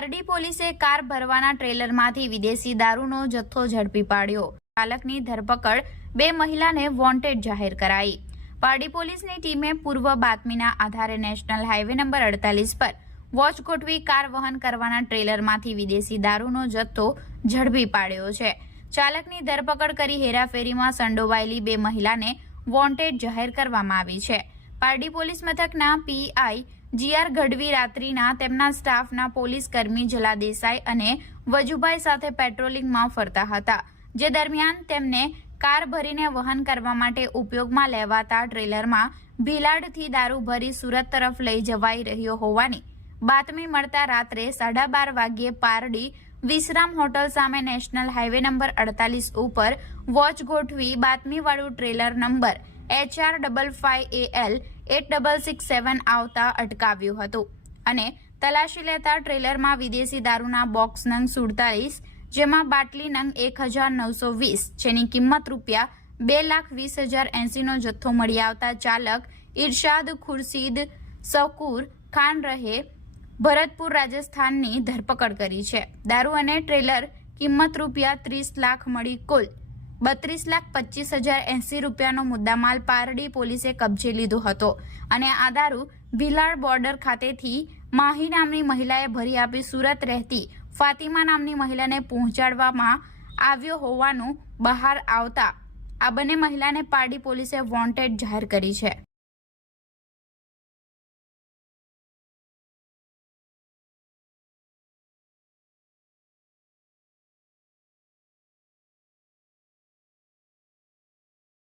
પારડી પોલીસે કાર ભરવાના ટ્રેલરમાંથી વિદેશી દારૂનો જથ્થો ઝડપી પાડ્યો. ચાલકની ધરપકડ બે મહિલાને વોન્ટેડ જાહેર કરાઈ. પારડી પોલીસની ટીમે પૂર્વ બાતમીના આધારે નેશનલ હાઈવે નંબર અડતાલીસ પર વોચ ગોઠવી કાર વહન કરવાના ટ્રેલરમાંથી વિદેશી દારૂનો જથ્થો ઝડપી પાડ્યો છે. ચાલકની ધરપકડ કરી હેરાફેરીમાં સંડોવાયેલી બે મહિલાને વોન્ટેડ જાહેર કરવામાં આવી છે. પારડી પોલીસ મથકના પીઆઈ જીઆર ગઢવી રાત્રિના તેમના સ્ટાફના પોલીસ કર્મી જલા દેસાઈ અને વજુભાઈ સાથે પેટ્રોલિંગમાં ફરતા હતા, જે દરમિયાન તેમને કાર ભરીને વહન કરવા માટે ઉપયોગમાં લેવાતા ટ્રેલરમાં ભીલાડથી દારૂ ભરી સુરત તરફ લઈ જવાઈ રહ્યો હોવાની બાતમી મળતા રાત્રે સાડા બાર વાગ્યે પારડી વિશ્રામ હોટલ સામે નેશનલ હાઈવે નંબર અડતાલીસ ઉપર વોચ ગોઠવી બાતમીવાળું trailer number HR double five L eight double six seven આવતા અટકાવ્યું હતું. અને તલાશી લેતા ટ્રેલરમાં વિદેશી દારૂના બોક્સ નંગ સુડતાલીસ, જેમાં બાટલી નંગ એક હજાર નવસો વીસ, જેની કિંમત રૂપિયા બે લાખ વીસ હજાર એંસીનો જથ્થો મળી આવતા ચાલક ઇરશાદ ખુરશીદ સકુર ખાન રહે ભરતપુર રાજસ્થાનની ધરપકડ કરી છે. દારૂ અને ટ્રેલર કિંમત રૂપિયા ત્રીસ લાખ મળી કુલ બત્રીસ લાખ પચીસ હજાર એંસી રૂપિયાનો મુદ્દામાલ પારડી પોલીસે કબજે લીધો હતો અને આ દારૂ ભીલાડ બોર્ડર ખાતેથી માહી નામની મહિલાએ ભરી આપી સુરત રહેતી ફાતિમા નામની મહિલાને પહોંચાડવામાં આવ્યો હોવાનું બહાર આવતા આ બંને મહિલાને પારડી પોલીસે વોન્ટેડ જાહેર કરી છે.